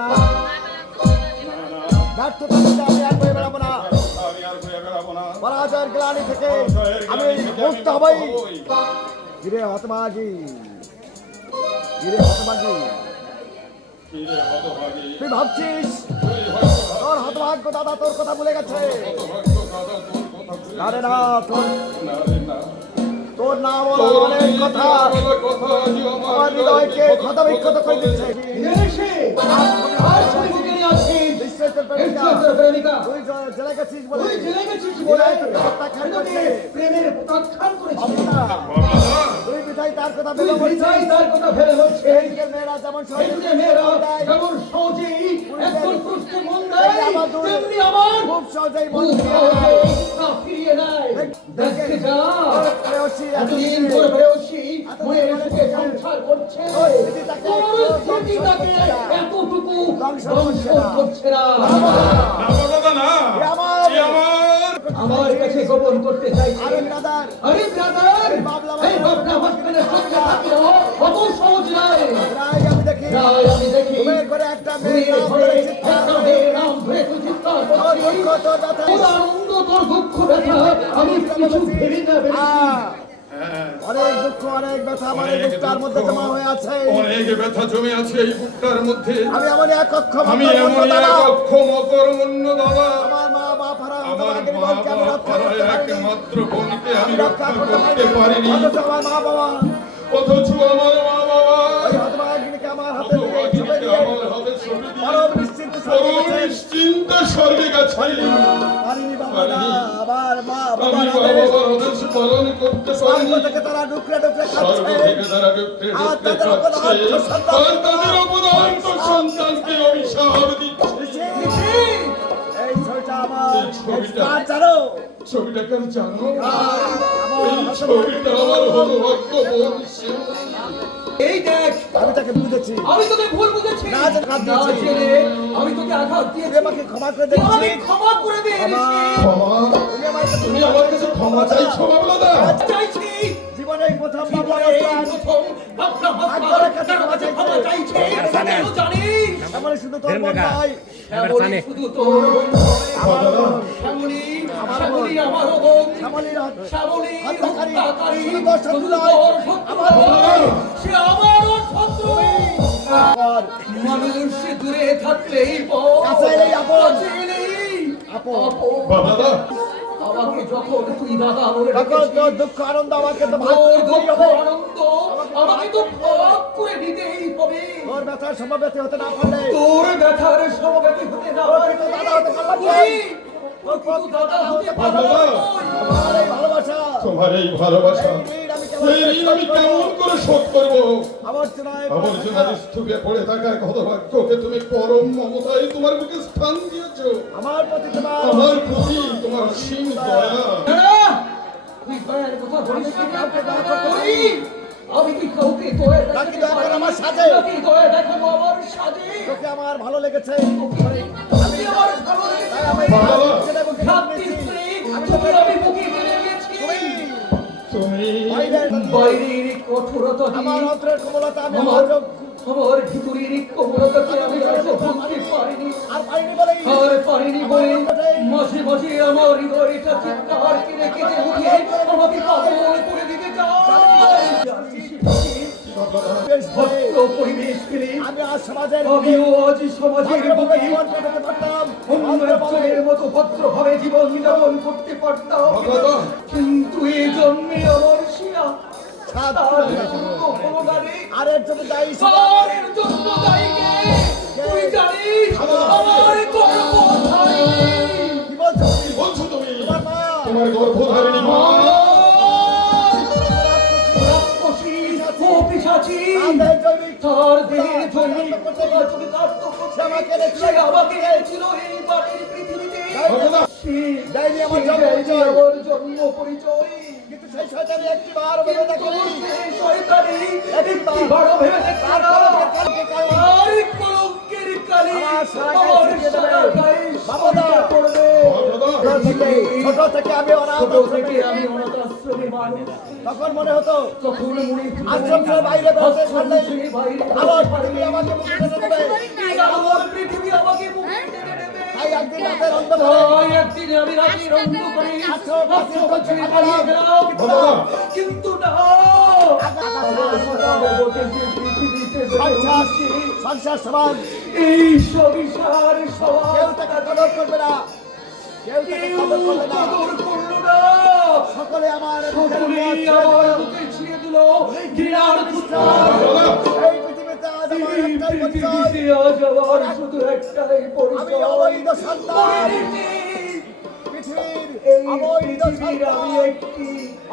না ব্যর্থতা থেকে আমি আর বয়ে বেড়াবো না। পরাজয়ের গ্লানি থেকে আমি মুক্ত হবই। ধীরে হতভাগী, ধীরে হতভাগী, তুই ভাবছিস তোর হতভাগ্য দাদা তোর কথা ভুলে গেছে? না রে না, তোর নাম বলা অনেক কথা আমার হৃদয়কে ক্ষত বিক্ষত করে দিচ্ছে। তার কথা ভেবে মেয়েরা যেমন খুব সহজেই মন ফিরিয়ে নেয়। আমার কাছে গোপন করতে চাইছি। আরে ব্রাদার, কত সহজ নয়। আমি দেখি ঘুমের ঘরে একটা মেয়ের নাম ধরে চিৎকার আনন্দ তোর দুঃখ ব্যথা আমি কিছু ভেবে যাবে। অনেক দুঃখ অনেক ব্যথা আমার এই বুকটার মধ্যে জমা হয়ে আছে। অনেক ব্যথা জমে আছে এই বুকটার মধ্যে। আমি এমন এক অক্ষম অকর্মণ্য দাদা। আমার মা বাপ হারা আমার মা বাপ হারা একমাত্র বোনকে আমি রক্ষা করতে পারিনি। আমার মা বাবা, অথচ আমার মা বাবা ওই হতভাগিনীকে আমার হাতে দিয়ে নিশ্চিন্ত স্বর্গে গেছে। পারিনি বাবা, আমার মা বাবা আদেশ পালন করতে পারিনি। থেকে তারা ডুকরে ডুকরে খাচ্ছে। আর তাদের সন্তানকে অভিশাপ দিচ্ছে। এই ছবিটা আমার জানো? ছবিটা কেন জানো? এই ছবিটা আমার হতভাগ্য বোন। এই দেখ, আমি তাকে বুঝেছি, আমি তোকে ভুল বুঝেছি। না জেনে আমি তোকে আঘাত দিয়েছি। আমাকে ক্ষমা করে দে। আমি ক্ষমা করে দে। তুমি আমার কাছে ক্ষমা চাইছো বাবলা? চাইছি। জীবনে প্রথম ক্ষমা চাইছি। জানিস আমার শুধু তোর মন নয়, শুধু তোর শ্যামলী আমারও বোন। শ্যামলী হত্যাকারী শুধু তোর শত্রু নয়, সে আমারও শত্রু। মানুষ দূরে থাকলেই আমাকে যখন তুই দাদা বলে দুঃখ আনন্দ আমাকে তো আনন্দ আমাকে তো ভাগ করে দিতেই হবে। তোর ব্যথার সমবেত হতে না পারলে, তোর ব্যথার সমবেত হতে না পারলে দাদা হতে পারবে। দাদা হতে পারবে। আমার এই ভালোবাসা, তোমার এই ভালোবাসা আমি কেমন করে শোধ করবো? আবর্জনার স্তূপে পড়ে থাকা হতভাগ্যকে তুমি পরম মমতায় তোমার বুকে স্থান দিয়েছো। আমার প্রতি তোমার অসীম দয়া। তুই দয়ার কথা বলিস না। আমি কি কাউকে দয়া দেখাবো? আমার সাজে দয়া দেখাবো আমার সাজে। তোকে আমার ভালো লেগেছে। আমি আমার ভালো লেগেছে। আমি বুকে মেনে নিয়েছি। তুমি বাইরের কঠোরতা আমার অন্তরের কোমলতা আমি আমার ভিতরের কোমলতাকে আমি বুঝতে পারিনি। আর পারিনি বলে মাঝে মাঝে আমার হৃদয়টা চিৎকার করে কেঁদে উঠে আমাকে পাগল করে দিতে পরিবেশ পেলে আমিও আজ সমাজের মতো ভদ্রভাবে জীবন যাপন করতে পারতাম। কিন্তু এই জন্মে আমার শিয়া আরের জন্য দায়ী তুই জানিস আমার গর্ভধারিণী। কি বলছো তুমি? তোমার গর্ভধারিণী মা পিশাচী তার দেহে আমাকে এনেছিল এই বাড়ির পৃথিবীতে। আমার জন্ম পরিচয়। কিন্তু সেই শয়তানি একটিবার ভেবে দেখেনি। শয়তানি একটিবার ভেবে দেখে না। আর কলঙ্কের কালি আমার সারা গায়ে পড়বে। ছোট থেকে আমি অনাথ আশ্রমে মানুষ। তখন মনে হতো আশ্রম বাইরে বসে আবার আমাকে মুখে দেবে। রাতের অন্ধকারে তাই একদিন আমি রাতের অন্ধকারে রাতের কাছে পালিয়ে গেলাম। কিন্তু না, পৃথিবীতে সংসার সমাজ এই সংসার সবার কেউ তাকে কদর করবে না, কেউ তাকে কদর করবে না। কদর করলো না। সকলে আমার সকলেই আমার বুকে ছিঁড়ে দিল ঘৃণার কুঠার। এই পৃথিবীতে আজ আমার একটাই পরিচয়, পৃথিবীতে আজ আমার শুধু একটাই আমি পরিচয়। অবৈধ সন্তান। পরিণতি। পৃথিবীর এই অবৈধ পৃথিবীর আমি সন্তান, একটি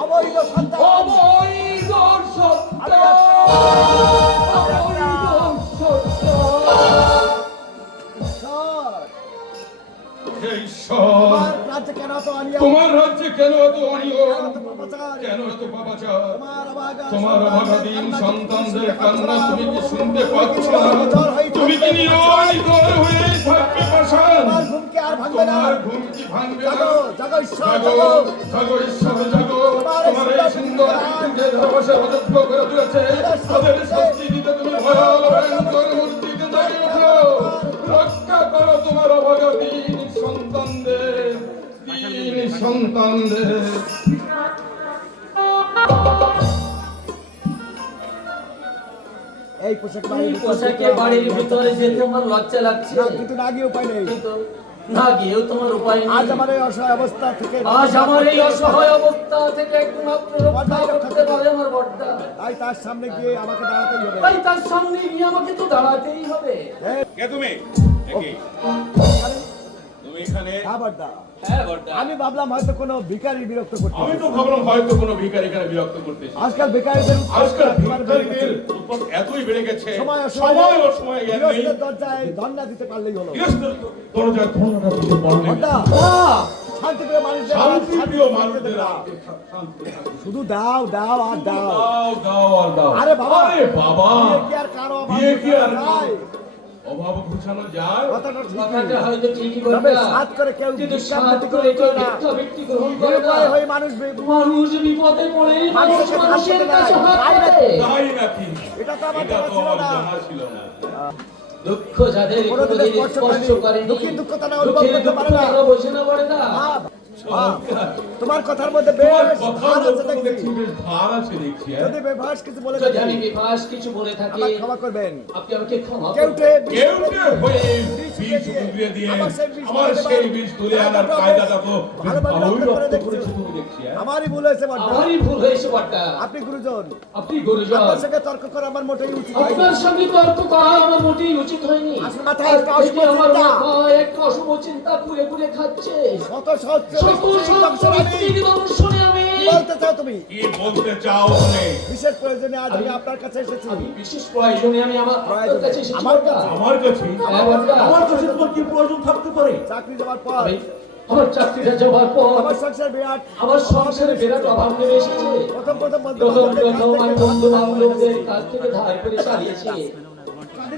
অবৈধ সন্তান। অবৈধ সন্তান। অবৈধ সন্তান। ঈশ্বর, হে ঈশ্বর, তোমার রাজ্যে কেন এত অনিয়ম? তোমার রাজ্যে কেন এত অনিয়ম, কেন এত পাপাচার? কেন এত পাপাচার? তোমার অভাগাধীন সন্তানদের কান্না তুমি কি শুনতে পাচ্ছ পাচ্ছ না? না? তুমি কি নিয়মিতর হয়ে থাকবে পাষাণ? তোমার ঘুম কি আর ভাঙবে না? তোমার ঘুম কি ভাঙবে না? জাগো, জাগো ঈশ্বর, জাগো, জাগো। জাগো ঈশ্বর, জাগো। তোমার এই সুন্দর পৃথিবীকে যারা বসে অযোগ্য করে তুলেছে, তাদের শাস্তি দিতে তুমি ভয়াল ভয়ঙ্কর মূর্তিতে জেগে ওঠো। রক্ষা করো তোমার অভাগাধীন সন্তানদের, দীন সন্তানদের। এই পোশাক এই পোশাকে বাড়ির ভিতরে যেতে আমার লজ্জা লাগছে। না, কিন্তু না গিয়ে উপায় নেই। কিন্তু না গিয়েও তোমার উপায় নেই। আজ আমার এই অসহায় অবস্থা থেকে আজ আমার এই অসহায় অবস্থা থেকে একমাত্র রক্ষা করতে পারে আমার বড়দা। তাই তার সামনে গিয়ে আমাকে দাঁড়াতেই হবে। তাই তার সামনে গিয়ে আমাকে তো দাঁড়াতেই হবে। কে তুমি? একি? তুমি এখানে? হ্যাঁ বড়দা, হ্যাঁ বড়দা। আমি ভাবলাম হয়তো কোনো ভিখারি বিরক্ত করতে আমি হবে। তো ভাবলাম হয়তো কোনো ভিখারি এখানে বিরক্ত করতেছে। আজকাল ভিখারিদের আজকাল একেবারে বেড়ে গেছে। ভিখারিদের উৎপাত এতই বেড়ে গেছে, সময় সময় অসময়ে জ্ঞান নেই। গৃহস্থের দরজায় ধর্ণা দিতে পারলেই হলো। গৃহস্থের দরজায় ধর্ণাটা দিতে পারলে বড়দা, শান্তিপ্রিয় মানুষদের আর শান্তিপ্রিয় শান্তি মানুষদের দেবে না। শান্তি শুধু দাও দাও আর দাও। দাও দাও আর দাও। আরে বাবা, আরে বাবা, বিয়ে কি আর কারো অভাব বিয়ে কি আর নাই? অভাব ঘুচানো যায়? কথাটা ঠিক কথাটা হয়তো ঠিকই তবে বড়দা। সাত করে কেউ কিন্তু বিশ্বাস সাত করতে করে কেউ না। ভিক্ষা ব্যক্তি গ্রহণ করে না। নিরুপায় হয়ে মানুষ মানুষ বিপদে পড়ে মানুষ মানুষকে মানুষের হাত কাছে পেতে হাত দেয়। পাতে। তাই নাকি? এটা তো আমার এটা জানা তো ছিল আমার না। জানা ছিল না। দুঃখ যাদের কোনোদিন কোনোদিন স্পর্শ স্পর্শ করেনি, করেনি, দুঃখের দুঃখ তারা অনুভব দুঃখের করতে দুঃখ পারে না। তারা বোঝে না বড়দা। তোমার কথার মধ্যে তোমার বেশ কথার ধার আছে মধ্যে দেখছি। দেখছি বেশ ধার আছে দেখছি, হ্যাঁ? যদি বেভাস কিছু বলে যদি থাকি, আমি বিভাস কিছু বলে থাকি, আমাকে ক্ষমা করবেন। আপনি আমাকে ক্ষমা কেউটে করবেন। কেউটে হয়ে বিষ উগরে দিয়ে আমার সেই বিষ তুলে আনার কায়দাটা তো বেশ ভালোই রপ্ত করেছে তুমি দেখছি, হ্যাঁ? আমারই ভুল হয়েছে বড়দা। আমারই ভুল হয়েছে বড়দা। আপনি গুরুজন, আপনি গুরুজন। আপনার সঙ্গে তর্ক করা আমার মোটেই উচিত হয়নি। আপনার সঙ্গে তর্ক করা আমার মোটেই উচিত হয়নি। আসলে মাথায় একটা আজ অশুভ থেকে আমার চিন্তা। মাথায় একটা অশুভ চিন্তা পুড়ে পুড়ে খাচ্ছে। শত সহস্র শত দংশন শত আমি। ব্যক্তির দংশনে আমি কি বলতে চাও তুমি? কি বলতে চাও তুমি? বিশেষ প্রয়োজনে আজ আমি আপনার কাছে এসেছি। বিশেষ প্রয়োজনে আমি আমার আপনার কাছে এসেছি আমার বড়দা। কাছে? আমার কাছে? হ্যাঁ বড়দা। আমার কাছে তোমার কি প্রয়োজন থাকতে পারে? চাকরি যাওয়ার পর আমার চাকরিটা যাওয়ার পর আমার সংসার বিরাট আমার সংসারে বিরাট অভাব নেমে এসেছে। প্রথম প্রথম আমি বন্ধু বান্ধবদের কাছ থেকে ধার করে চালিয়েছি।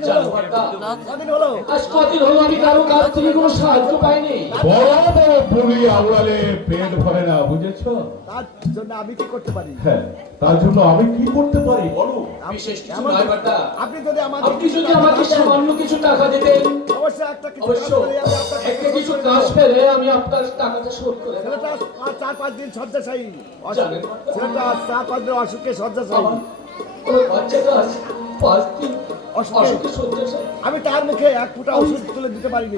জানো বড়দা, কদিন হলো আজ কদিন হলো আমি কারো কাছ থেকে কোনো সাহায্য পাইনি। বড় বড় পুলি আউড়ালে পেট ভরে না, বুঝেছো? তার জন্য আমি কি করতে পারি? হ্যাঁ, তার জন্য আমি কি করতে পারি বলো? বিশেষ কিছু এমন- নয় বড়দা। আপনি যদি আমাকে আপনি যদি আমাকে সামান্য কিছু টাকা দিতেন, অবশ্যই একটা কিছু অবশ্য কাজ করে আমি আপনার একটা কিছু কাজ ফেলে আমি আপনার টাকাটা শোধ করে দেব। ছেলেটা 4-5 দিন শয্যাশায়ী। জানেন? ছেলেটা 4-5 দিন অসুখে শয্যাশায়ী। আমার বাচ্চাটা আজ 5 দিন অসুখে। অসুখে শয্যাশায়ী। আমি তার মুখে এক ফোঁটা ওষুধ তুলে দিতে পারিনি।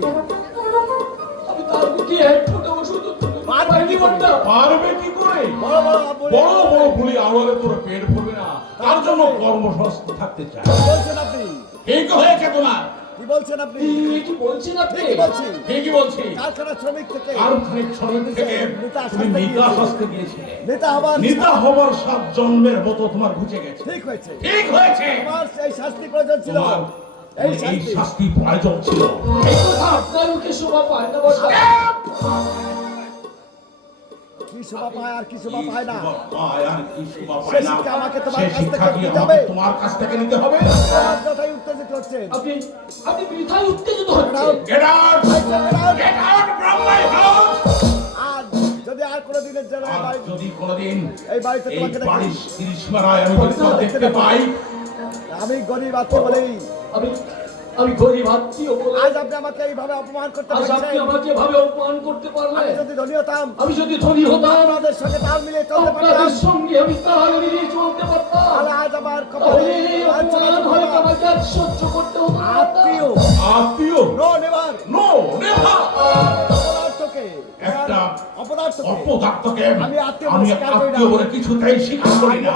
আমি তার মুখে এক ফোঁটা ওষুধ তুলে দিতে পারিনি বড়দা। পারবে কি করে? বড় বড় বড় বড় পুলি আউড়ালে তোর পেট ভরবে না, তার জন্য কর্মসংস্থান থাকতে চায়। বলছেন আপনি? ঠিক হয়েছে তোমার? কি বলছেন আপনি? কি বলছেন আপনি? কি বলছি? ঠিকই বলছি। কারখানা শ্রমিক থেকে কাল্পনিক শ্রমিক থেকে তুমি নেতা শাস্তি দিয়েছিলে। নেতা হবার নেতা হবার 7 জন্মের মতো তোমার ঘুচে গেছে। ঠিক হয়েছে। ঠিক হয়েছে। আমার সেই শাস্তি প্রয়োজন ছিল। তোমার এই এই শাস্তি শাস্তি প্রয়োজন ছিল। এই কথা আপনার মুখে শোভা পায় না বড়দা। কি শোভা পায় আর কি শোভা পায় না, পায় আর কি শোভা সে পায় না, শিক্ষা আমাকে তোমার সে কাছ শিক্ষা থেকে কি নিতে আমাকে হবে? তোমার কাছ থেকে নিতে হবে? আমার কথাই উত্তেজিত হচ্ছেন। আপনি আপনি বৃথায় উত্তেজিত হচ্ছেন। Get out! R Get out from my house! যদি আর কোনো দিনের জন্য আর বাড়ি- যদি কোনোদিন এই বাড়িতে এই তোমাকে দেখি, বাড়ির তিরিশমারায় আমি যদি তোমাকে দেখতে পাই, আমি গরিব আছি বলেই আমি আমি গরিব আত্মীয় বলে আজ আপনি আমাকে এইভাবে অপমান করতে আজ আপনি পারছেন। আমাকে এভাবে অপমান করতে আমি পারলেন। যদি ধনী হতাম, আমি যদি ধনী হতাম আপনাদের সঙ্গে তাল মিলিয়ে চলতে পারতাম, আপনাদের সঙ্গে আমি তাল মিলিয়ে চলতে পারতাম। তাহলে আজ আমার কপালে তাহলে এই লাঞ্ছনা অপমান ছিল হয়তো না। আমাকে আর সহ্য করতে হতো না। আত্মীয় আত্মীয় নো নেভার নো নেভার অপদার্থকে একটা অপদার্থকে অপদার্থকে আমি আত্মীয় বলে আমি স্বীকার করি না। আত্মীয় বলে কিছুতেই স্বীকার করি না।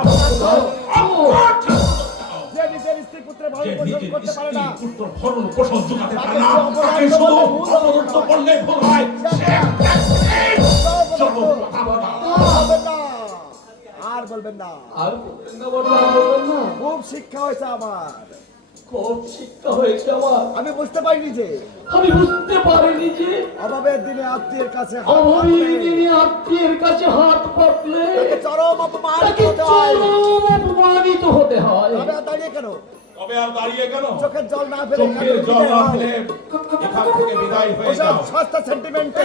যে নিজের স্ত্রী পুত্রের ভরণ যে পোষণ নিজের করতে পারে না, স্ত্রী পুত্র ভরণ পোষণ জোগাতে পারে না, তাকে শুধু তাকে শুধু অপদার্থ অপদার্থ বললে ভুল হয়। সে একটা চলো কথা বলা। বলবেন না, আর বলবেন না। আর বলবেন না বড়, আর বলবেন না। খুব শিক্ষা হয়েছে আমার। খুব শিক্ষা হয়েছে আমার। আমি বুঝতে পারিনি যে আমি বুঝতে পারিনি যে অভাবের দিনে আত্মীয়ের কাছে হাত আমি পাতলে যিনি আত্মীয়ের কাছে হাত পাতলে তাকে চরম অপমান তাকে করতে হয়। চরম অপমানিত হতে হয়। তবে আর দাঁড়িয়ে কেন? তবে আর দাঁড়িয়ে কেন? চোখের জল না ফেলে চোখের কেন জল বিদায় না হও? ফেলে এখান থেকে বিদায় হয়ে ওসব যাও। সস্তা সেন্টিমেন্টে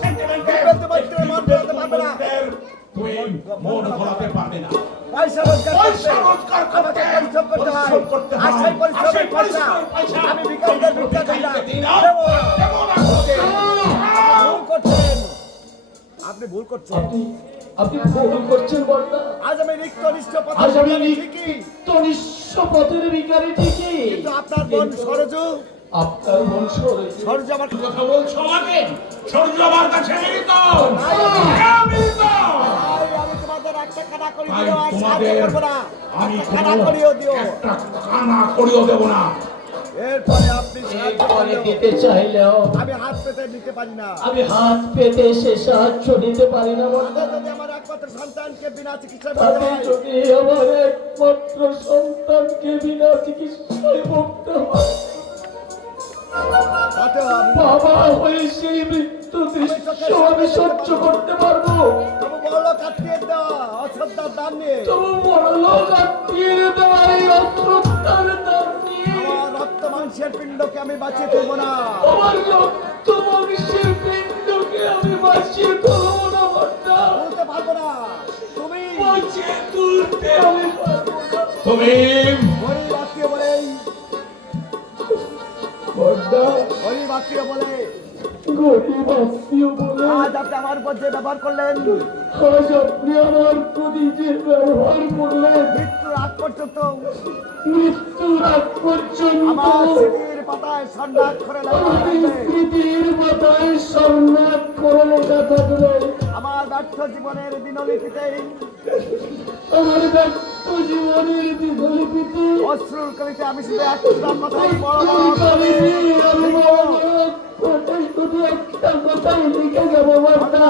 সেন্টিমেন্টের মন ফেরাতে পারবে না। তুমি মন ভোলাতে পারবে না। পয়সা রোজগার পয়সা করতে রোজগার করতে আমাকে পরিশ্রম করতে হয়। পরিশ্রম করতে হয়। আর সেই পরিশ্রমের আর সেই পয়সা পয়সা আমি ভিখারিদের ভিক্ষা দিই না। ভিখারিকে দিই না। দেবো না। দেবো না। ভুল করছেন, আপনি ভুল করছেন। আপনি আপনি ভুল করছেন বড়দা। আজ আমি রিক্ত নিষ্ঠ পথে আজ আমি ভিখারি ঠিকই, তো নিঃস্ব পথের ভিখারি ঠিকই, কিন্তু আপনার বোন সরজু আপনার বংশ সরজু আমার কথা বলছো আমাকে? সূর্য আমার কাছে মিলিত। মিলিত। ভাই, আমি তোমাদের একটা কানা করি তাই দিও আর সাহায্য তোমাদের করবো না। আমি একটা কানা কোনো করিও দিও। একটা কানা করিও দেব না। এরপরে আপনি সাহায্য পরে করলেও দিতে চাইলেও আমি হাত পেতে নিতে পারি না। আমি হাত পেতে সে সাহায্য নিতে পারি না বড়দা। তাদের যদি আমার একমাত্র সন্তানকে বিনা চিকিৎসায় মরতে আমি হয়, যদি আমার একমাত্র সন্তানকে বিনা চিকিৎসায় মরতে হয়, তাতেও আমি বাবা হয়ে সেই মৃত্যু দৃশ্য আমি সহ্য করতে পারবো। তবু বড় কাটিয়ে দেওয়া অশ্রদ্ধার দাম নিয়ে তবু বড় লোক আত্মীয় দেওয়ার এই অশ্রদ্ধার দাম নিয়ে আমার রক্ত মাংসের পিণ্ডকে আমি বাঁচিয়ে তুলব না। আমার রক্ত মাংসের পিণ্ডকে আমি বাঁচিয়ে তুলব না বড়দা। বলতে পারবো না। তুমি বাঁচিয়ে তুলতে আমি পারবো না তুমি গরিব আত্মীয় বলেই বড়দা। গরিব আত্মীয় বলে গরিব আত্মীয় বলে আজ আপনি আমার উপর যে ব্যবহার করলেন, আজ আপনি আমার প্রতি যে ব্যবহার করলেন, মৃত্যুর আগ পর্যন্ত মৃত্যুর আগ পর্যন্ত আমার স্মৃতির পাতায় স্বর্ণাক্ষরে লেখা আমার থাকবে। স্মৃতির পাতায় স্বর্ণাক্ষরে লেখা থাকবে। আমার ব্যর্থ জীবনের দিনলিপিতে আমার ব্যক্ত জীবনের দিনলিপিতে অশ্রুর কলিতে আমি শুধু একটা কথাই বড় বড় আমি করে বড় বড় শুধু একটা কথাই লিখে যাবো বড়দা।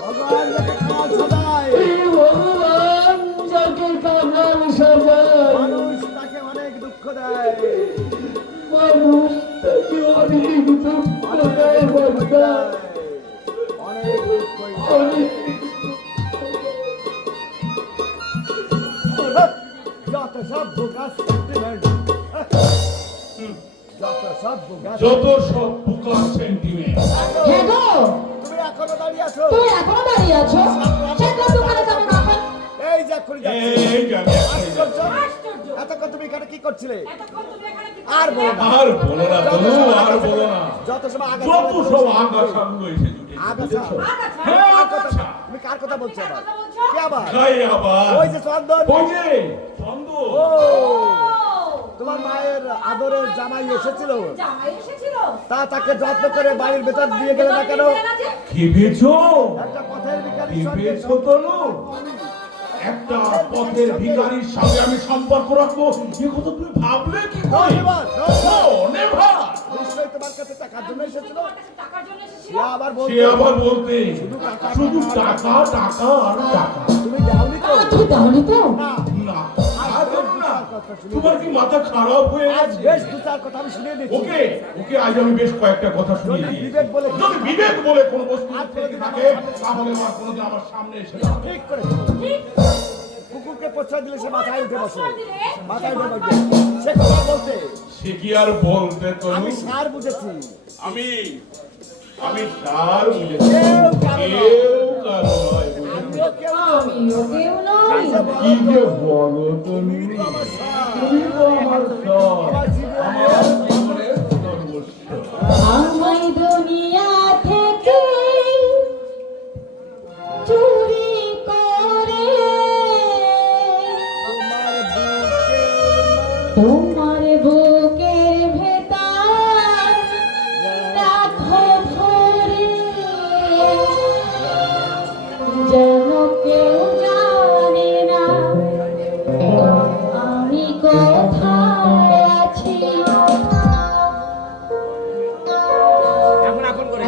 ভগবান যাকে কাঙাল সাজায়, এই ভগবান যাকে কাঙাল সাজায়, মানুষ তাকে অনেক দুঃখ দেয়। মানুষ তাকে অনেক দুঃখ দেয় বড়দা। অনেক দুঃখ অনেক যত সব বোগাস সেন্টিমেন্ট, যত সব বোগাস। যত সব বুকার সেন্টিমেন্ট। হ্যাঁ গো, তুমি এখনো দাঁড়িয়ে আছো? তুমি এখনো দাঁড়িয়ে আছো? সেগুলো দোকানে যাবে বাবা। এই যে এক্ষুনি যাচ্ছি। এই যে আমি এখনই আশ্চর্য। আশ্চর্য। এতক্ষণ তুমি এখানে কি করছিলে? এতক্ষণ তুমি এখানে কি আর বলো না। আর বলো না বলো, আর বলো না। যত সব আগাছা যত সব আগাছাগুলো এসে জুটে আগাছা। আগাছা? হ্যাঁ, কার কথা- আগাছা। তুমি কার কথা বলছো আবার? কথা বলছো? কে আবার? গাই আবার। ওই যে চন্দন। ওই যে চন্দন। ও, ও, তোমার মায়ের আদরের জামাই এসেছিল, জামাই এসেছিল? তাকে যত্ন করে বাড়ির ভেতর দিয়ে গেলে না কেন? গেলে না যে? কি ভেছো? একটা পথের ভিখারির কি সঙ্গে ভেছো তনু? একটা পথের ভিখারির সঙ্গে আমি সম্পর্ক রাখবো, এ কথা তুমি ভাবলে কি করে? ধন্যবাদ, ও, ধন্যবাদ। নেভার। নিশ্চয়ই তোমার কাছে টাকার জন্য এসেছিল। তোমার কাছে টাকার জন্য এসেছিল? সে আবার সে বলতো, আবার বলতে শুধু টাকা টাকা আর টাকা। তুমি দাওনি তো? তুমি দাওনি তো? না। না, আজ আর বেশ না। দু চার কথা শুনিয়ে তোমার কি মাথা খারাপ হয়ে আজ গেছে? বেশ দু চার কথা আমি শুনিয়ে দিচ্ছি। ওকে ওকে আজ আমি বেশ কয়েকটা কথা শুনিয়ে যদি দিই। বিবেক বলে যদি বিবেক বলে কোনো বস্তু আর থেকে কোনোদিন থাকে তাহলে আর কোনোদিন আমার সামনে এসে দাঁড়াবে। ঠিক করেছো। ঠিক। কুকুরকে প্রশ্রয় দিলে সে মাথায় উঠে বসে, প্রশ্রয় দিলে মাথায় উঠে সে বসে। সে কথা বলতে সে কি আর বলতে তনু? আমি সার বুঝেছি। আমি আমি তার বুঝেছি। কেউ কারো নয়। কেউ কারো নয় বুঝেছি। আমিও কেউ নই। আমিও কেউ নই। কি যে বলো তুমি? তুমি তো আমার সার। তুমি তো আমার সব। আমার জীবন, আমার তোমার বুকের ভেতর রাখো ভরে, যেন কেউ জানে না আমি কোথায় আছি। এমন আপন করে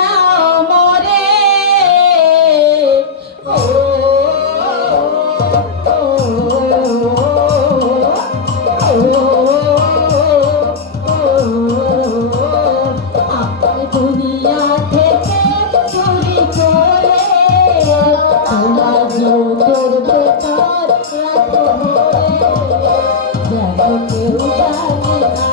নাও মরে, ও দুনিয়া থেকে চুরি করে তোমার বুকের ভেতর রাখো ভরে, যেন কেউ জানে না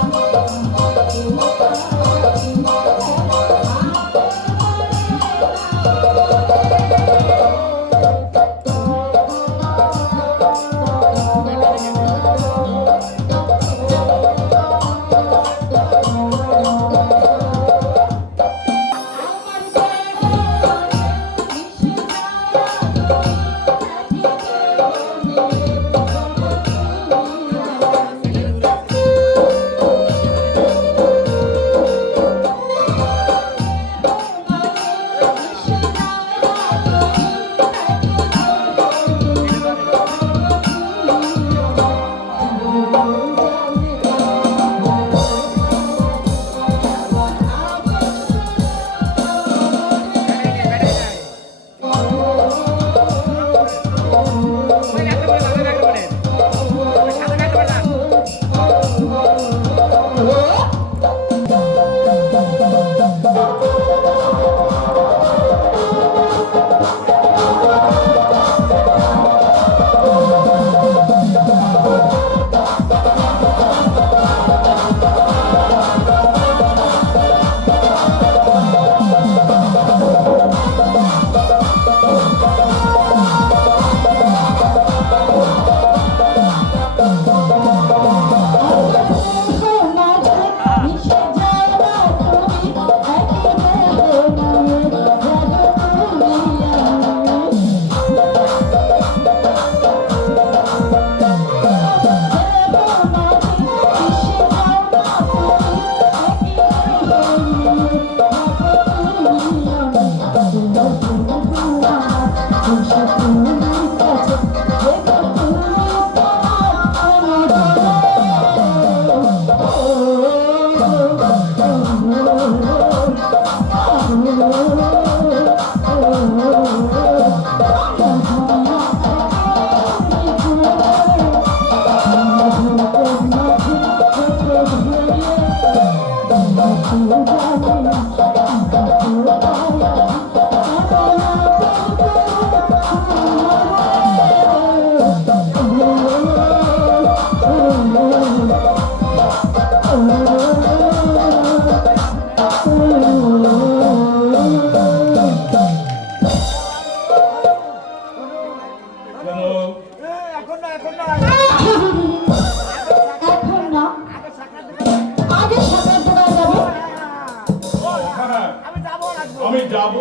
আমি যাব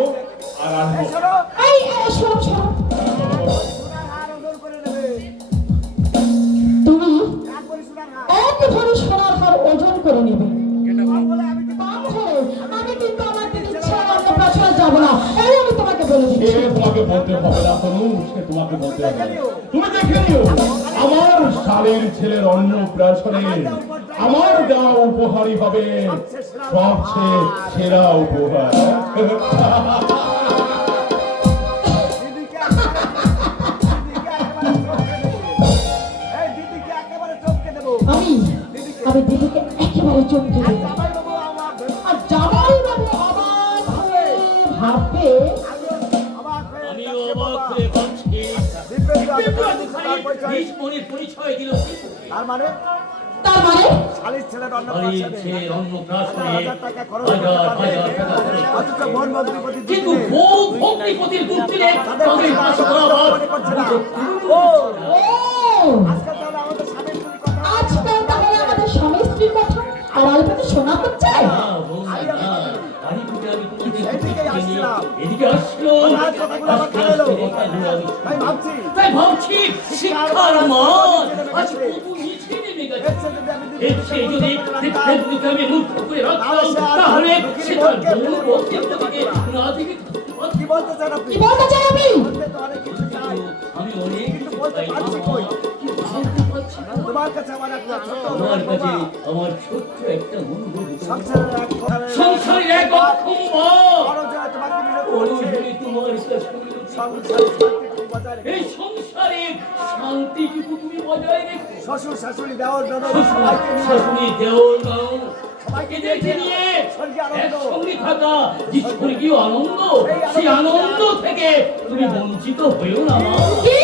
আর আসবো। তুমি এক ভরি সোনার হার ওজন করে নেবে। আমি কিন্তু আমার দিদির ছেলে অন্নপ্রাশনে যাব না, এই আমি তোমাকে বলে দিচ্ছি। তোমাকে বলতে হবে না তনু, সে তোমাকে বলতে হবে। তুমি দেখে নিও আমার শালীর ছেলের অন্নপ্রাশনে আমার দেওয়া উপহারই হবে সবচেয়ে সেরা উপহার। আমি দিদিকে একেবারে চমকে দেব। আর জামাই বাবু অবাক হয়ে ভাববে আমি অবাক হয়ে ভাবছি পরিচয় দিল। তার মানে শালীর ছেলের অন্নপ্রাশনে 1000 টাকা খরচ করতে পারবে, অথচ মন মন্ত্রীপতি কিন্তু বউ ভক্তিপতির দুধ দিলে তাদের পাশে ও আজকাল তাহলে আমাদের স্বামী স্ত্রীর কথা আর আলপনা শোনা হচ্ছে। এদিকে আসলো আমি ভাবছি ভাবছি শিক্ষার মান আজ কত নিচে নেমে গেছে। এর চেয়ে যদি ফেসবুকে আমি মুক্ত করে রাখতাম তাহলে সেটা গৌরবের দিকে না দিকে কি বলতে চান আপনি? কি বলতে চাই আমি? বলতে তো অনেক কিছু চাই, আমি অনেক কিন্তু বলতে পারছি কই? তোমার কাছে আমার একটা ছোট্ট আমার কাছে অনুরোধ, আমার ছোট্ট একটা অনুরোধ সংসারের এক সংসারের এক অক্ষম বড় জয় তোমাকে বিরত করছে। অনুযায়ী তোমার কাছে সংসারের শান্তিটুকু বজায় রেখো। এই সংসারের শান্তিটুকু তুমি বজায় রেখো। শ্বশুর শাশুড়ি দেওয়ার ননদ সবাইকে নিয়ে শাশুড়ি দেওর গাও সবাইকে এদেরকে নিয়ে স্বর্গীয় আনন্দ। একসঙ্গে থাকা যে স্বর্গীয় আনন্দ, সেই আনন্দ থেকে তুমি বঞ্চিত হইও না মা। কি?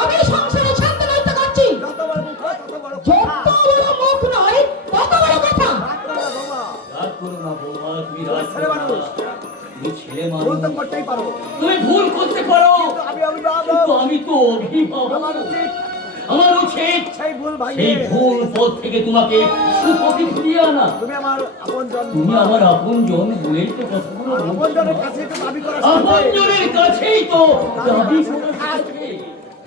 আমি সংসারে শান্তি লইতে করছি। যত বড় মুখ হয় তত বড় যত কথা। বড় মুখ নয় তত বড় কথা। রাগ করো না বাবা, রাগ করো না বৌমা, তুমি রাগ ছেলে করো না। মানুষ। তুমি ছেলে ভুল তো মানুষ, করতেই পারো, তুমি ভুল করতে পারো, কিন্তু আমি অভিভাবক, কিন্তু আমি তো অভিভাবক। আমার উচিত আমার উচিত সেই ভুল সেই ভাঙিয়ে ভুল পথ থেকে তোমাকে সুপথে ফিরিয়ে আনা। তুমি আমার আপনজন, তুমি আমার আপনজন বলেই তো কথাগুলো বলছো। আপনজনের কাছে তো দাবি করা শিখবে। আপনজনের কাছেই তো দাবি করা শিখবে।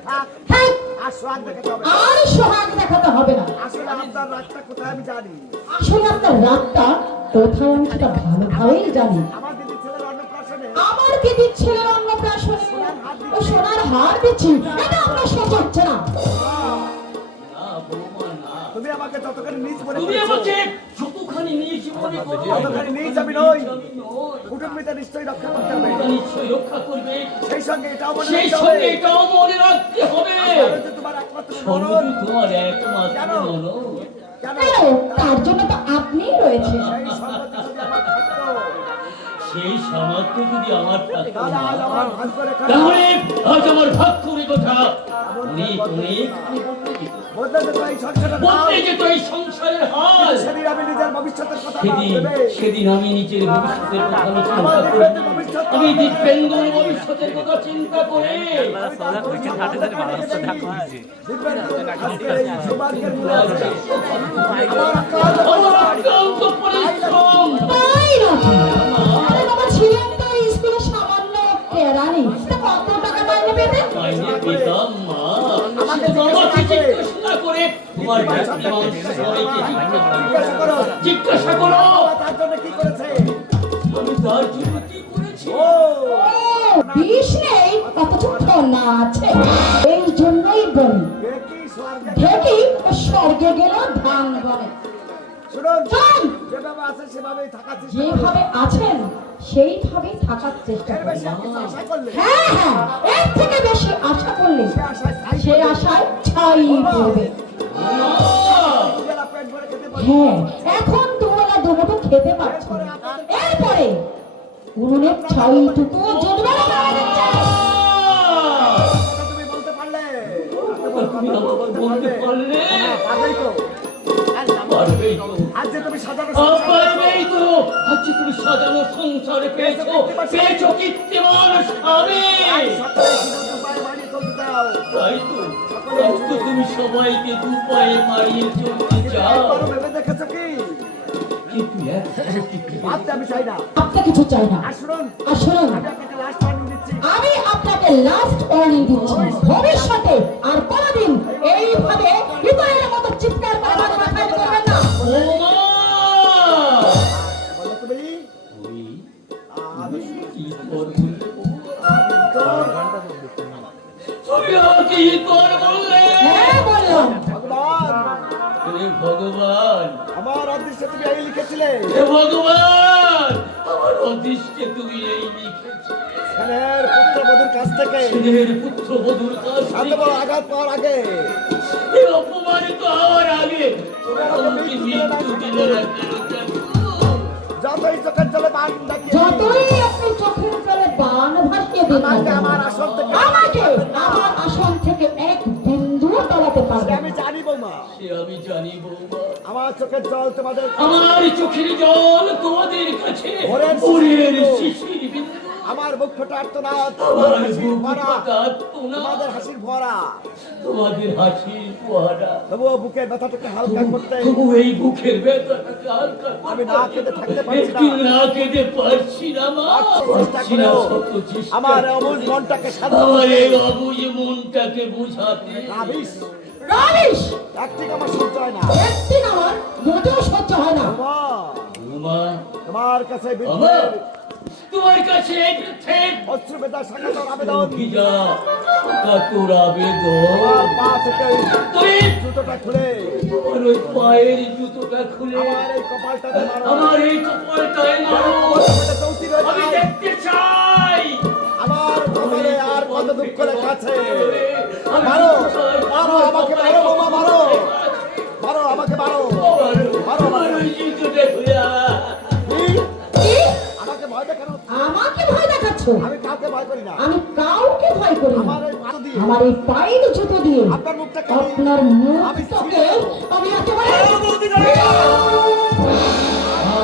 থাক, হ্যাঁ, আর সোহাগ দেখাতে হবে না। আর সোহাগ দেখাতে হবে না। আসলে আপনার রাগটা কোথায় আমি জানি। আসলে আপনার রাগটা কোথায় আমি সেটা ভালোভাবেই জানি। আমার দিদি ছেলের অন্নপ্রাশনে আমার দিদির ছেলের অন্নপ্রাশনে ও সোনার হার দিচ্ছি, এটা আপনার সহ্য হচ্ছে না। না বৌমা না, তুমি আমাকে যতখানি নিজ মনে তুমি করেছো, আমাকে যতখানি নিজ মনে করো, ততখানি নিজ আমি নই। আমি নই। কুটুম্বিতা নিশ্চয়ই রক্ষা করতে হবে। তোমরা নিশ্চয়ই রক্ষা করবে, সেই সঙ্গে এটাও মনে সেই রাখতে সঙ্গে হবে, এটাও মনে রাখতে হবে সরোজ তোমার একমাত্র ননদ। সরোজ তোমার একমাত্র জানো? ননদ। কেন? তার জন্য তো আপনিই রয়েছে। সেই সম্পত্তি যদি আমার থাকতো, সেই সামর্থ্য যদি আমার থাকতো তাহলে আজ না, আমার ভাগ্য রেখা তাহলে আজ আমার ভাগ্যের কথা অনেক অনেক বদলে যেত এই সংসারের নাম। বলতে যেত এই সংসারের হাল। সেদিন আমি নিজের ভবিষ্যতের কথা সেদিন ভেবে সেদিন আমি নিজের ভবিষ্যতের কথা আমি চিন্তা আমার করি। দিব্যেন্দুর ভবিষ্যৎ আমি দিব্যেন্দুর ভবিষ্যতের কথা চিন্তা করে দিব্যেন্দুর আজকের এই সৌভাগ্যের মূলে আছে। আমার অক্লান্ত পরিশ্রম। তাই নাকি? আরে বাবা, ছিলেন তো এই স্কুলে সামান্য কেরানি, তা কত টাকা মাইনে পেতেন? মাইনে পেতাম মা, শুধু আমাকে জিজ্ঞাসা করে তোমার ব্যক্তিমান সবাইকে জিজ্ঞাসা করো, জিজ্ঞাসা করো বাবা তার জন্য কি করেছে? আমি তার জন্য কি করেছি। ও, ও, বিষ নেই অথচ কন্যা আছে, এই জন্যই বলি দেখি স্বর্গে ঢেকি স্বর্গে গেল ধান গড়ে। শুনুন, চল, যেভাবে আছে সেভাবেই থাকার চেষ্টা করুন। যেভাবে আছেন সেইভাবেই থাকার চেষ্টা এর করুন। বেশি আর কিছু আশা করলে হ্যাঁ হ্যাঁ, এর থেকে বেশি আশা করলে সে আশায় ছাই সে পড়বে। আশায় ছাই পড়বে। না, নিজেরা পেট ভরে খেতে পারবে। হ্যাঁ, এখন দুবেলা দুমুঠো খেতে পারছো না, এরপরে উনুনের ছাইটুকু জ্বলবে না বলে দিচ্ছে। কথা তুমি বলতে পারলে, তুমি আমাকে বলতে পারলে পারবেই তো। পারবেই তো। আজ যে তুমি সাজানো সংসার পারবেই তো। আজ যে তুমি সাজানো সংসারে পেয়েছো, পেয়েছো কীর্তিমান স্বামী। সকালে জীবন পায়ে মারিয়ে চলতে দাও। তাই তো, তাই তো তুমি সবাইকে দু পায়ে মারিয়ে চলতে চাও। একবারও ভেবে দেখেছো কি? কিন্তু একটা ভাবতে আমি চাই না। আপনার কিছু চাই না। আর শুনুন, আর শুনুন, আমি আপনাকে লাস্ট ওয়ার্নিং দিচ্ছি। আমি আপনাকে লাস্ট ওয়ার্নিং দিচ্ছি, ভবিষ্যতে আর কোনোদিন এইভাবে হৃদয়ের মতো চিৎকার করে আমাকে মাথায় করবেন না। বৌমা! বলো তুমি, ওই আমি কি করবো? আমি তো তুমি আমাকে কি কর বললে? হ্যাঁ বললাম, ভগবান, হে ভগবান, আমার অদৃষ্টে তুমি এই লিখেছিলে। হে ভগবান, আমার অদৃষ্টে তুমি এই লিখেছো। ছেলের পুত্রবধূর কাছ থেকে ছেলের পুত্র বধূর কাছ এত থেকে বড় আঘাত পাওয়ার আগে এই অপমানিত হওয়ার আগে আমাকে মৃত্যু দিলে না কেন? যতই চোখের জলে বান ডাকিয়ে যতই আপনি চোখের জলে বান ভাসিয়ে দিন না আমাকে কেন, আমার আসন থেকে আমাকে আমার আসন থেকে এক বিন্দু তলাতে সে পারবেন আমি না। জানি বৌমা, সে আমি জানি বৌমা। আমার চোখের জল তোমাদের আমার চোখের জল তোমাদের কাছে ভোরের ভোরের শিশির শিশির বিন্দু। আমার মুখটা আর্তনাদ, আমার হাসির বুক ভরা, কাঁপতো না। তোমাদের হাসির ভরা। তোমাদের হাসির ফোয়ারা। তবুও বুকের ব্যথাটাকে হালকা করতে তবু এই বুকের ব্যথাটাকে হালকা করতে আমি না কেঁদে থাকতে পারছি না। একটু না কেঁদে পারছি না মা। চেষ্টা পারছি না, করো শত চেষ্টা আমার করো। অমূল মনটাকে শান্ত আমার করতে। এই অবুঝ মনটাকে বুঝাতে। Rubbish, rubbish! একদিন আমার সহ্য হয় না। একদিন আমার মোটেও সহ্য হয় না। বাবা, মা, তোমার কাছে বাবা, বিদ্যুতের তোমার কাছে এক অশ্রু বেদা সাকাতর আবেদন। ভিজা কাতর আবেদন। আমার পা থেকে তুমি জুতোটা খুলে আমার ওই পায়ের জুতোটা খুলে আমার এই কপালটাতে মারো। আমার এই কপালটায় মারো। কপালটা চৌতি রয়ে আমি যায়। দেখতে চাই আমার কপালে আর কত দুঃখ লেখা আছে। আমি মারো, দেখতে চাই। মারো, আমাকে মারো, বোমা মারো। মারো, আমাকে মারো। মারো, আমার ওই জুতোটা খুলে কি? কি? আমাকে ভয় দেখানো? আমাকে ভয় দেখাচ্ছ? আমি কাউকে ভয় করি না। আমি কাউকে ভয় করি না। আমার এই পা দিয়ে আমার এই পায়ের জুতো দিয়ে আপনার মুখটা কেন? আপনার আমি মুখটাকে আমি একেবারে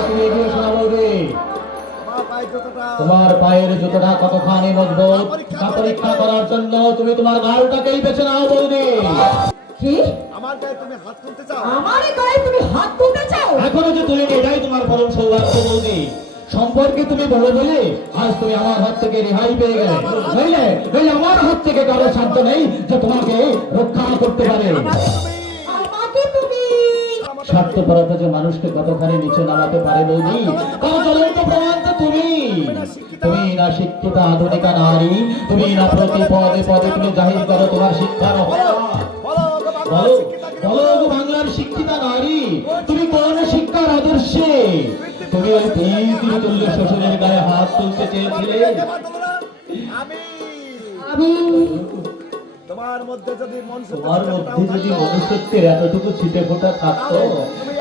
তুমি এগিয়ে শোনা বলবে আমার পায়ের জুতোটা তোমার পায়ের জুতোটা কতখানি মজবুত তা পরীক্ষা করার জন্য তুমি তোমার গালটাকেই বেছে নাও বৌদি। কি? আমার গায়ে তুমি হাত তুলতে চাও? আমার এই গায়ে তুমি হাত তুলতে চাও? এখনো যে তুমি এটাই তোমার পরম সৌভাগ্য বৌদি। সম্পর্কে তুমি বলে বলে আজ তুমি আমার হাত থেকে রেহাই পেয়ে গেলে। নইলে নইলে আমার হাত থেকে কারো সাধ্য নেই যে তোমাকে রক্ষা করতে পারে। আমাকে তুমি স্বার্থপরতা যে মানুষকে কতখানি নিচে নামাতে পারে বৌদি তার জ্বলন্ত প্রমাণ তো তুমি। তুমি না শিক্ষিত আধুনিকা নারী, তুমি না প্রতি পদে পদে তুমি জাহির করো তোমার শিক্ষার অভাব। বলো, ওকে বাংলা বলো শিক্ষিতা কিনা বলো বলো। গো বাংলার শিক্ষিতা নারী, তুমি কোন শিক্ষার আদর্শে তুমি ওই তুল্য শ্বশুরের গায়ে হাত তুলতে চেয়েছিলে? আমি আমি তোমার মধ্যে যদি মন তোমার মধ্যে যদি মনুষ্যত্বের এতটুকু ছিটে ফোটা থাকতো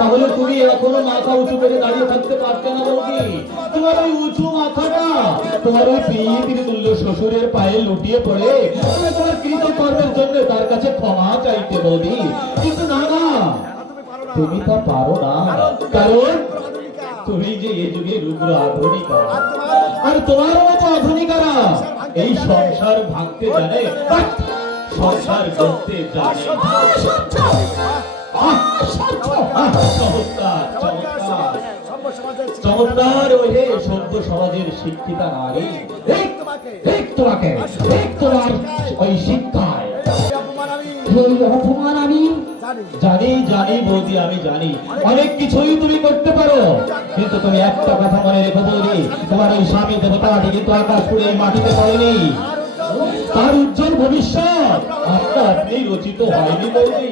তাহলে তুমি এখনো মাথা উঁচু করে দাঁড়িয়ে থাকতে পারতে না বৌদি। তোমার ওই উঁচু মাথাটা তোমার ওই পিয়িতির তুল্য শ্বশুরের পায়ে লুটিয়ে পড়ে তুমি তোমার কৃতকর্মের জন্য তার কাছে ক্ষমা চাইতে বৌদি। কিন্তু না না, তুমি পারো না। তুমি তা পারো না, কারণ আধুনিকা। তুমি যে এই যুগের উগ্র আধুনিকা। আর তোমার মতো আর তোমার মতো আধুনিকারা এই সংসার ভাঙতে জানে, বাট সংসার করতে জানে। অসহ্য! অসহ্য! চমৎকার চমৎকার চমৎকার সভ্য সমাজের শিক্ষিতা চমৎকার ওই যে সভ্য সমাজের শিক্ষিতা নারী। ঠিক তোমাকে ঠিক তোমাকে ঠিক তোমার ওই শিক্ষায় এই অপমান আমি এই অপমান আমি জানি। জানি জানি বৌদি, আমি জানি অনেক কিছুই তুমি করতে পারো, কিন্তু তুমি একটা কথা মনে রেখো বৌদি, তোমার ওই স্বামী দেবতাটি কিন্তু আকাশ পুড়ে এই মাটিতে পড়েনি। আর উজ্জ্বল ভবিষ্যৎ তার উজ্জ্বল ভবিষ্যৎ আপনার আপনি রচিত হয়নি বৌদি।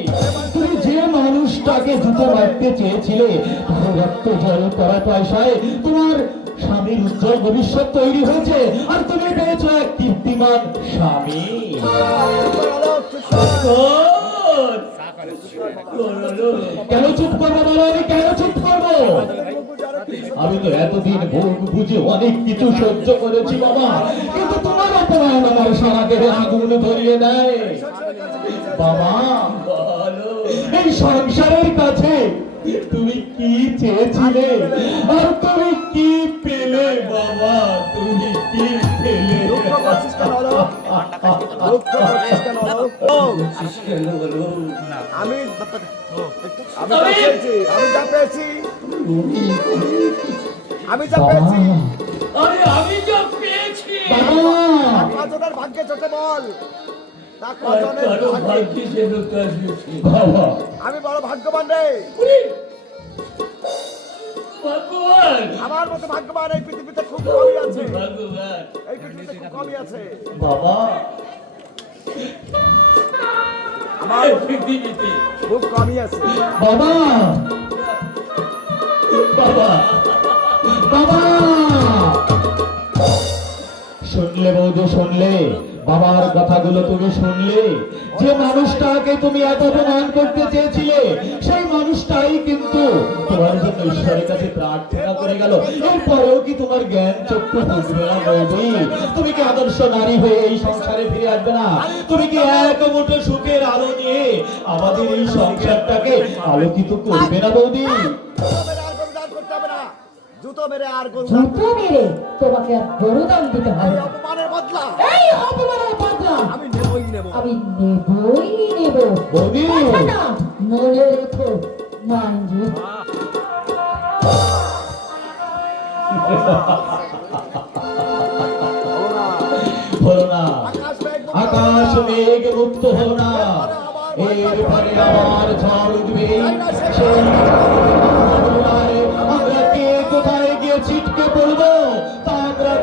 তুমি যে মানুষটাকে জুতো মারতে চেয়েছিলে তার রক্ত জল করা পয়সায় তোমার স্বামীর উজ্জ্বল ভবিষ্যৎ তৈরি হয়েছে, আর তুমি পেয়েছো এক কীর্তিমান স্বামী। কেন চুপ করবো বলো, আমি কেন চুপ করবো? আমি তো এতদিন ভোগ বুঝে অনেক কিছু সহ্য করেছি বাবা, কিন্তু তোমার অপমান আমার সারা দেহে আগুন ধরিয়ে দেয় বাবা। এই সংসারের কাছে তুমি কি চেয়েছিলে আর তুমি কি পেলে বাবা? তুমি কি পেলে? দুঃখ করছিস কেন হলো? দুঃখ করছিস কেন হলো? আমি আমি যা পেয়েছি, আমি যা পেয়েছি, আমি যা পেয়েছি, আরে আমি যা পেয়েছি বাবা কজনের ভাগ্যে চোখে বল তা আর কজনের কারো ভাগ্যে। ভাগ্যে যেন তার বেশি। বাবা আমি বড় ভাগ্যবান রে। ওরে, ভগবান আমার মতো ভাগ্যবান এই পৃথিবীতে খুব কমই আছে। ভগবান এই পৃথিবীতে খুব কমই আছে। বাবা আমার পৃথিবীতে খুব কমই আছে। বাবা বাবা বাবা শুনলে বৌদি, শুনলে বাবার কথাগুলো তুমি শুনলে? যে মানুষটাকে তুমি এত অপমান করতে চেয়েছিলে সেই মানুষটাই কিন্তু তোমার জন্য ঈশ্বরের কাছে প্রার্থনা করে গেল। এরপরেও কি তোমার জ্ঞান চক্ষু বুঝবে না বৌদি? তুমি কি আদর্শ নারী হয়ে এই সংসারে ফিরে আসবে না? তুমি কি এক মুঠো সুখের আলো নিয়ে আমাদের এই সংসারটাকে আলোকিত করবে না বৌদি? করতে হবে না, আর কোনো দান করতে হবে না। জুতো মেরে আর গরু জুতো মেরে তোমাকে আর গরুদান দিতে এই হবে অপমানের বদলা এই অপমানের বদলা আমি নেবই নেব আমি নেবই নেব বৌদি। কথাটা মনে রেখো মাঞ্জু হলো না আকাশ মেঘ আকাশ মেঘ মুক্ত হলো না এরপরে আবার ঝড় উঠবে সেই ঝড়ে আমরা কে কোথায় গিয়ে ছিটকে পড়বো তা আমরা